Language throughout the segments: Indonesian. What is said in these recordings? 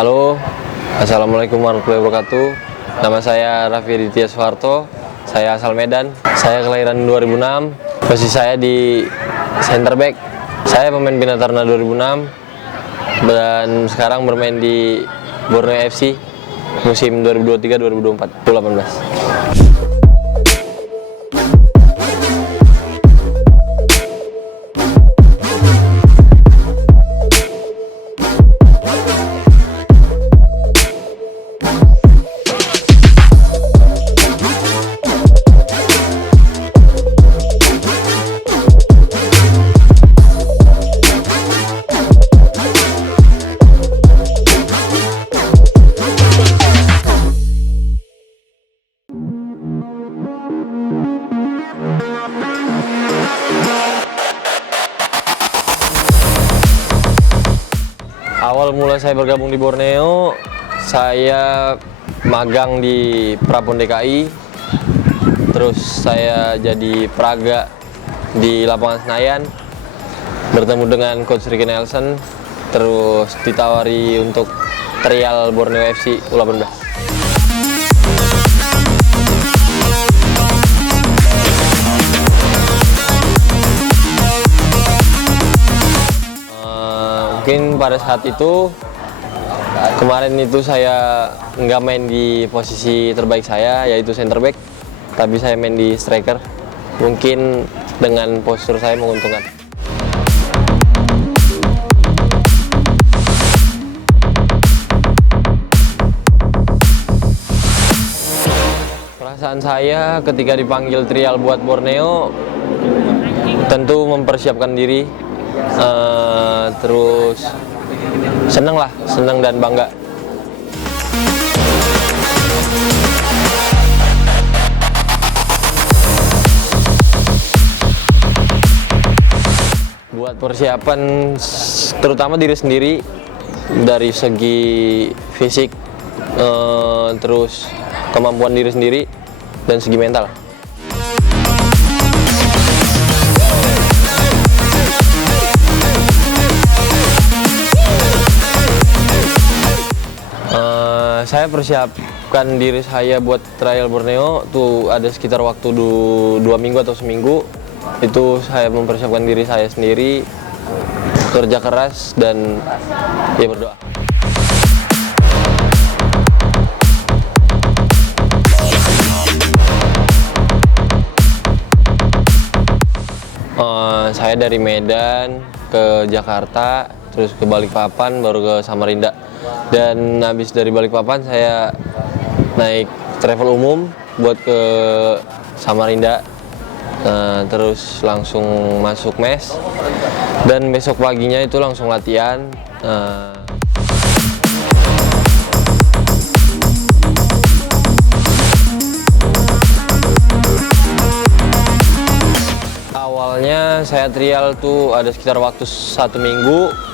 Halo, Assalamualaikum warahmatullahi wabarakatuh. Nama saya Raffi Aditya Soeharto, saya asal Medan. Saya kelahiran 2006, posisi saya di center back. Saya pemain Bina Taruna 2006 dan sekarang bermain di Borneo FC musim 2023-2024, 2018. Awal mula saya bergabung di Borneo, saya magang di Prapon DKI, terus saya jadi praga di lapangan Senayan, bertemu dengan Coach Ricky Nelson, terus ditawari untuk trial Borneo FC U18. Mungkin pada saat itu, kemarin itu saya nggak main di posisi terbaik saya, yaitu center back, tapi saya main di striker. Mungkin dengan postur saya menguntungkan. Perasaan saya ketika dipanggil trial buat Borneo, tentu mempersiapkan diri. Terus seneng dan bangga. Buat persiapan terutama diri sendiri dari segi fisik, terus kemampuan diri sendiri dan segi mental. Saya persiapkan diri saya buat trial Borneo tuh ada sekitar waktu 2 minggu atau seminggu. Itu saya mempersiapkan diri saya sendiri, kerja keras dan ya berdoa. Saya dari Medan ke Jakarta, terus ke Balikpapan, baru ke Samarinda. Dan habis dari Balikpapan saya naik travel umum buat ke Samarinda, terus langsung masuk mes, dan besok paginya itu langsung latihan. Awalnya saya trial tuh ada sekitar waktu 1 minggu.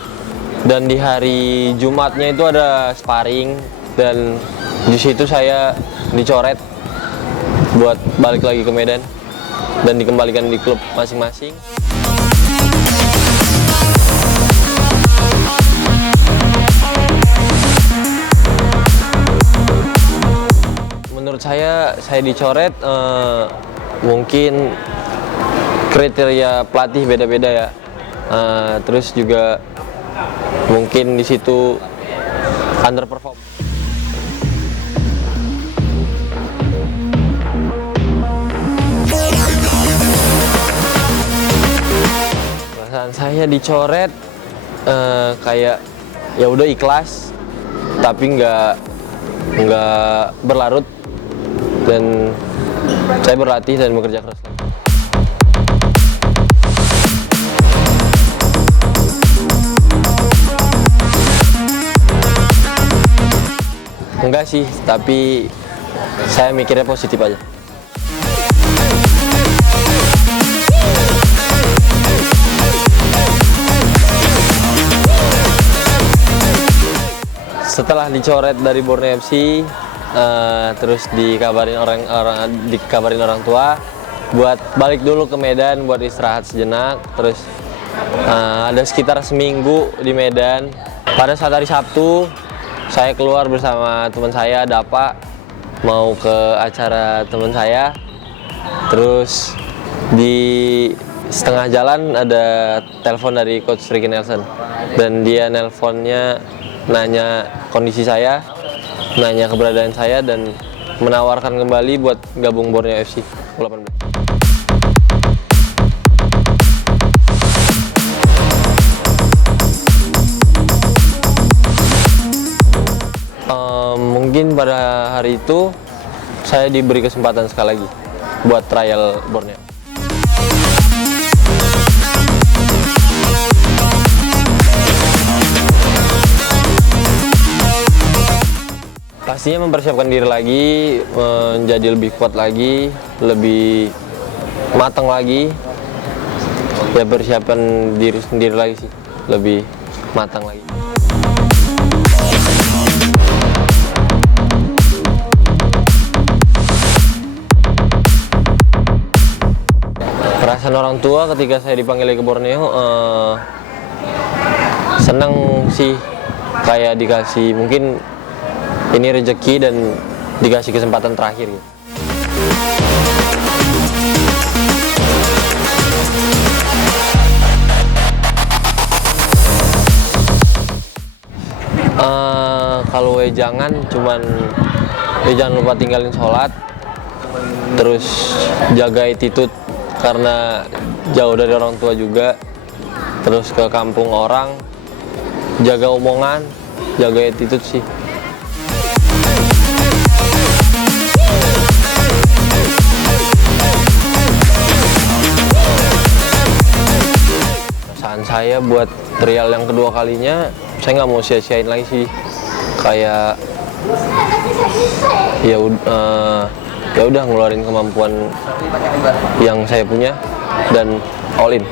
Dan di hari Jumatnya itu ada sparring, dan di situ saya dicoret buat balik lagi ke Medan dan dikembalikan di klub masing-masing. Menurut saya dicoret, mungkin kriteria pelatih beda-beda ya, terus juga mungkin di situ underperform. Perasaan saya dicoret, kayak ya udah ikhlas, tapi nggak berlarut, dan saya berlatih dan bekerja keras. Enggak sih, tapi saya mikirnya positif aja. Setelah dicoret dari Borneo FC, terus dikabarin orang tua buat balik dulu ke Medan buat istirahat sejenak. Terus ada sekitar seminggu di Medan. Pada saat hari Sabtu saya keluar bersama teman saya, Dapa, mau ke acara teman saya. Terus di setengah jalan ada telepon dari Coach Ricky Nelson, dan dia nelponnya nanya kondisi saya, nanya keberadaan saya, dan menawarkan kembali buat gabung Borneo FC U18. Mungkin pada hari itu saya diberi kesempatan sekali lagi buat trial Borneo. Pastinya mempersiapkan diri lagi, menjadi lebih kuat lagi, lebih matang lagi. Ya, persiapan diri sendiri lagi sih, lebih matang lagi. Perasaan orang tua ketika saya dipanggil ke Borneo, senang sih, kayak dikasih mungkin ini rezeki dan dikasih kesempatan terakhir gitu. Kalau jangan lupa tinggalin sholat, terus jaga attitude karena jauh dari orang tua juga, terus ke kampung orang, jaga omongan, jaga attitude sih. Perasaan saya buat trial yang kedua kalinya, saya nggak mau sia-siain lagi sih. Kayak ya udah ngeluarin kemampuan yang saya punya dan all in.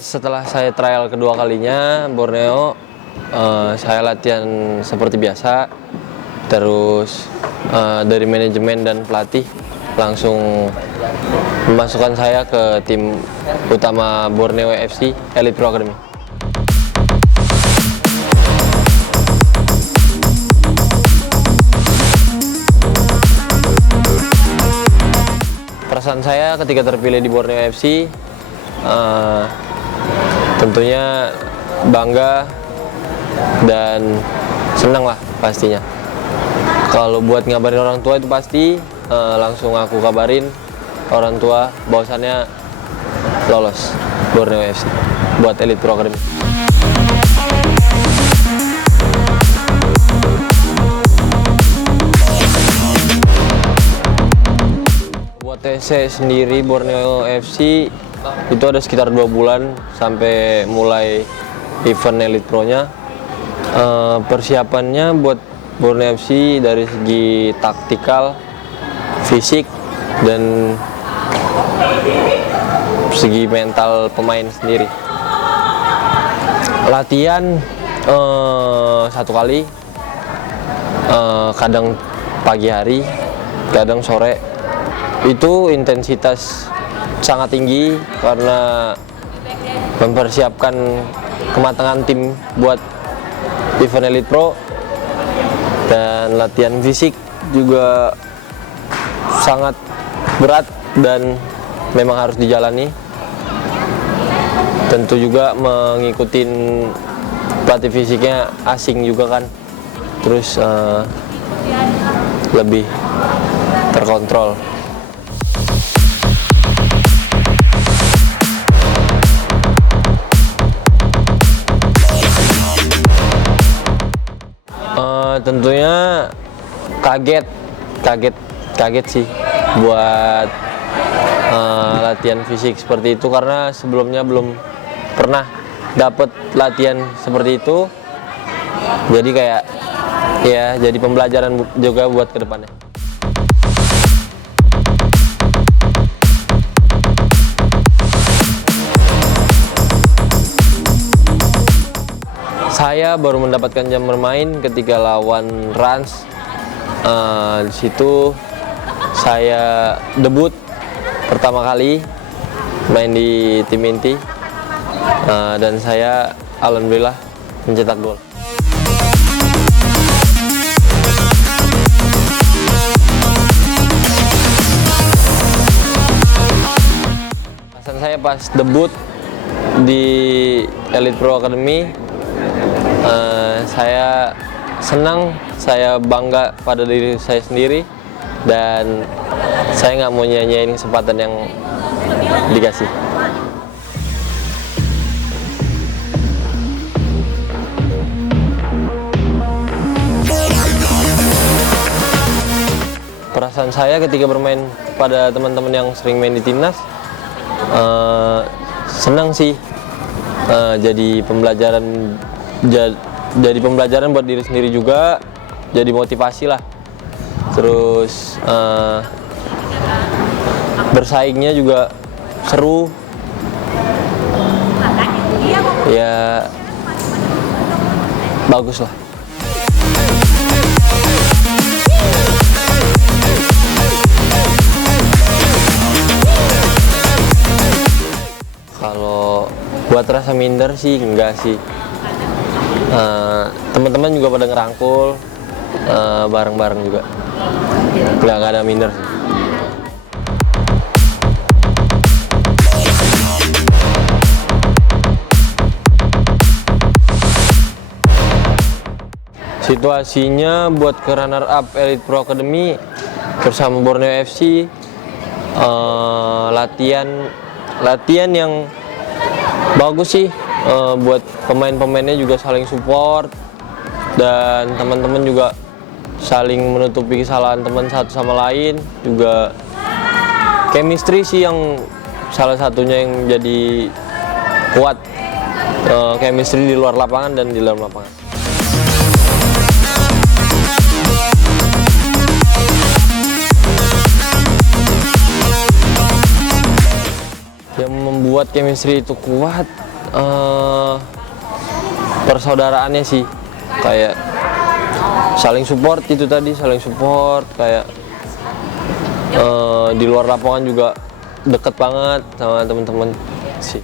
Setelah saya trial kedua kalinya Borneo, saya latihan seperti biasa. Terus dari manajemen dan pelatih langsung memasukkan saya ke tim utama Borneo FC Elite Pro Academy. Perasaan saya ketika terpilih di Borneo FC, tentunya bangga dan senang lah pastinya. Kalau buat ngabarin orang tua itu pasti langsung aku kabarin orang tua bahwasannya lolos Borneo FC buat Elite Pro Academy. Buat TC sendiri Borneo FC itu ada sekitar 2 bulan sampai mulai event Elite Pro-nya. Persiapannya buat Borneo FC dari segi taktikal, fisik, dan segi mental pemain sendiri. Latihan 1 kali, kadang pagi hari, kadang sore. Itu intensitas sangat tinggi karena mempersiapkan kematangan tim buat event Elite Pro, dan latihan fisik juga sangat berat dan memang harus dijalani. Tentu juga mengikuti pelatih fisiknya asing juga kan, terus lebih terkontrol. Tentunya kaget sih buat latihan fisik seperti itu, karena sebelumnya belum pernah dapet latihan seperti itu. Jadi kayak ya jadi pembelajaran juga buat kedepannya. Saya baru mendapatkan jam bermain ketika lawan Rans. Di situ saya debut pertama kali main di tim inti, dan saya alhamdulillah mencetak gol. Perasaan saya pas debut di Elite Pro Academy, saya senang, saya bangga pada diri saya sendiri, dan saya nggak mau nyanyiin kesempatan yang dikasih. Perasaan saya ketika bermain pada teman-teman yang sering main di timnas, senang sih, jadi pembelajaran buat diri sendiri juga, jadi motivasi lah. Terus bersaingnya juga seru, ya bagus lah. Kalau buat rasa minder sih enggak sih, teman-teman juga pada ngerangkul, bareng-bareng juga, nggak ada minder sih. Situasinya buat ke runner up Elite Pro Academy bersama Borneo FC, latihan yang bagus sih, buat pemain-pemainnya juga saling support, dan teman-teman juga saling menutupi kesalahan teman satu sama lain. Juga chemistry sih yang salah satunya yang jadi kuat, chemistry di luar lapangan dan di dalam lapangan. Yang membuat chemistry itu kuat, persaudaraannya sih, kayak saling support itu tadi, saling support, kayak di luar lapangan juga deket banget sama teman-teman sih.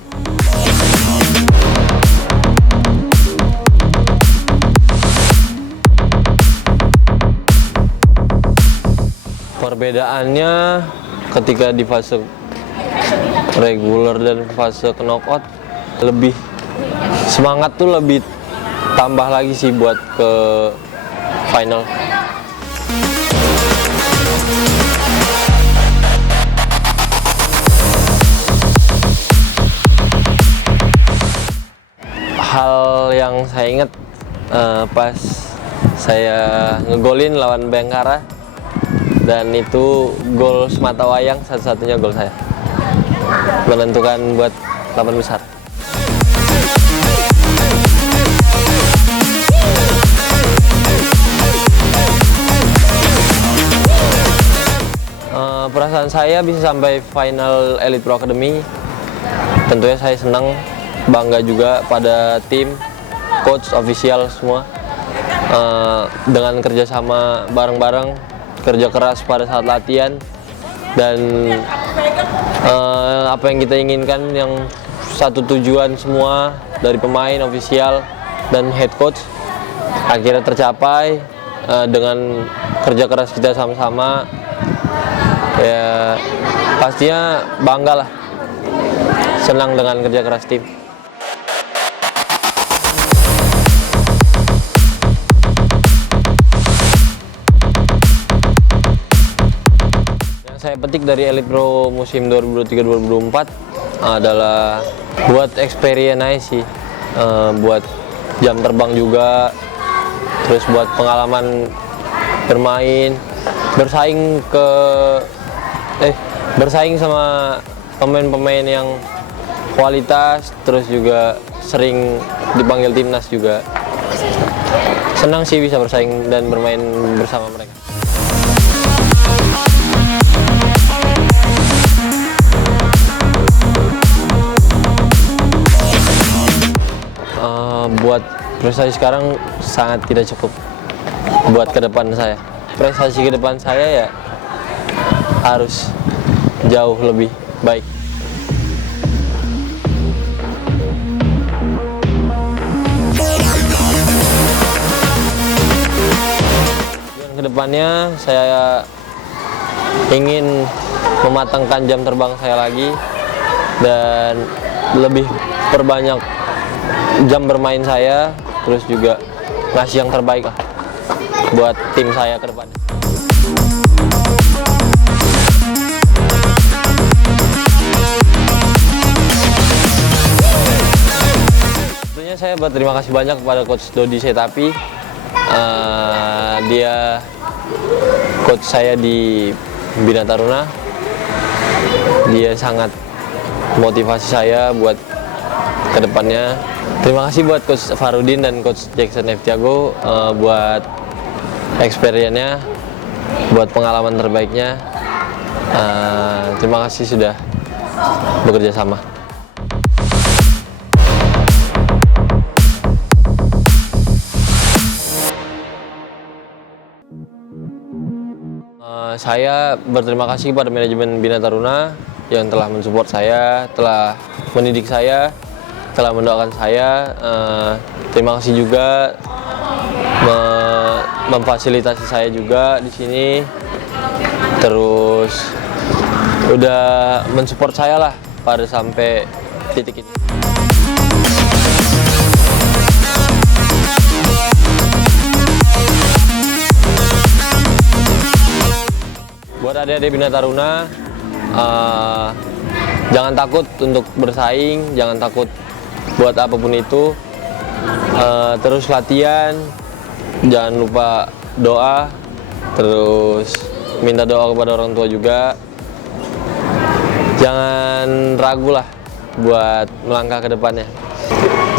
Perbedaannya ketika di fase reguler dan fase knockout, lebih semangat tuh lebih tambah lagi sih buat ke final. Hal yang saya ingat pas saya ngegolin lawan Bayangkara, dan itu gol semata wayang, satu-satunya gol saya, menentukan buat 8 besar. Perasaan saya bisa sampai final Elite Pro Academy, tentunya saya senang, bangga juga pada tim, coach, official semua, dengan kerjasama bareng-bareng, kerja keras pada saat latihan, dan apa yang kita inginkan, yang satu tujuan semua dari pemain, official, dan head coach, akhirnya tercapai dengan kerja keras kita sama-sama. Ya pastinya bangga lah, senang dengan kerja keras tim. Yang saya petik dari Elite Pro musim 2023-2024 adalah buat experience aja sih, buat jam terbang juga, terus buat pengalaman bermain, bersaing sama pemain-pemain yang kualitas, terus juga sering dipanggil timnas juga. Senang sih bisa bersaing dan bermain bersama mereka. Buat prestasi sekarang sangat tidak cukup buat ke depan saya. Prestasi ke depan saya ya harus jauh lebih baik. Kedepannya saya ingin mematangkan jam terbang saya lagi dan lebih perbanyak jam bermain saya, terus juga ngasih yang terbaik lah buat tim saya ke depannya. Tentunya saya berterima kasih banyak kepada Coach Dodi Setapi. Dia coach saya di Bina Taruna. Dia sangat motivasi saya buat kedepannya. Terima kasih buat Coach Farudin dan Coach Jackson F. Tiago buat experience-nya, buat pengalaman terbaiknya. Terima kasih sudah bekerja sama. Saya berterima kasih kepada manajemen Bina Taruna yang telah mensupport saya, telah mendidik saya, telah mendoakan saya. Terima kasih juga memfasilitasi saya juga di sini. Terus udah mensupport saya lah pada sampai titik ini. Buat adik-adik Bina Taruna, jangan takut untuk bersaing, jangan takut buat apapun itu. Terus latihan, jangan lupa doa, terus minta doa kepada orang tua juga. Jangan ragu lah buat melangkah ke depannya.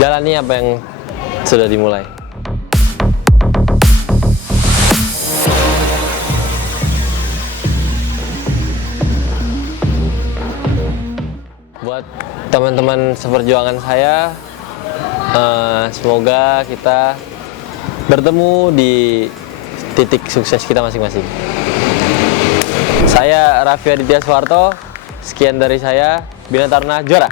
Jalani apa yang sudah dimulai. Buat teman-teman seperjuangan saya, semoga kita bertemu di titik sukses kita masing-masing. Saya Raffi Aditya Suharto, sekian dari saya, Bina Taruna juara!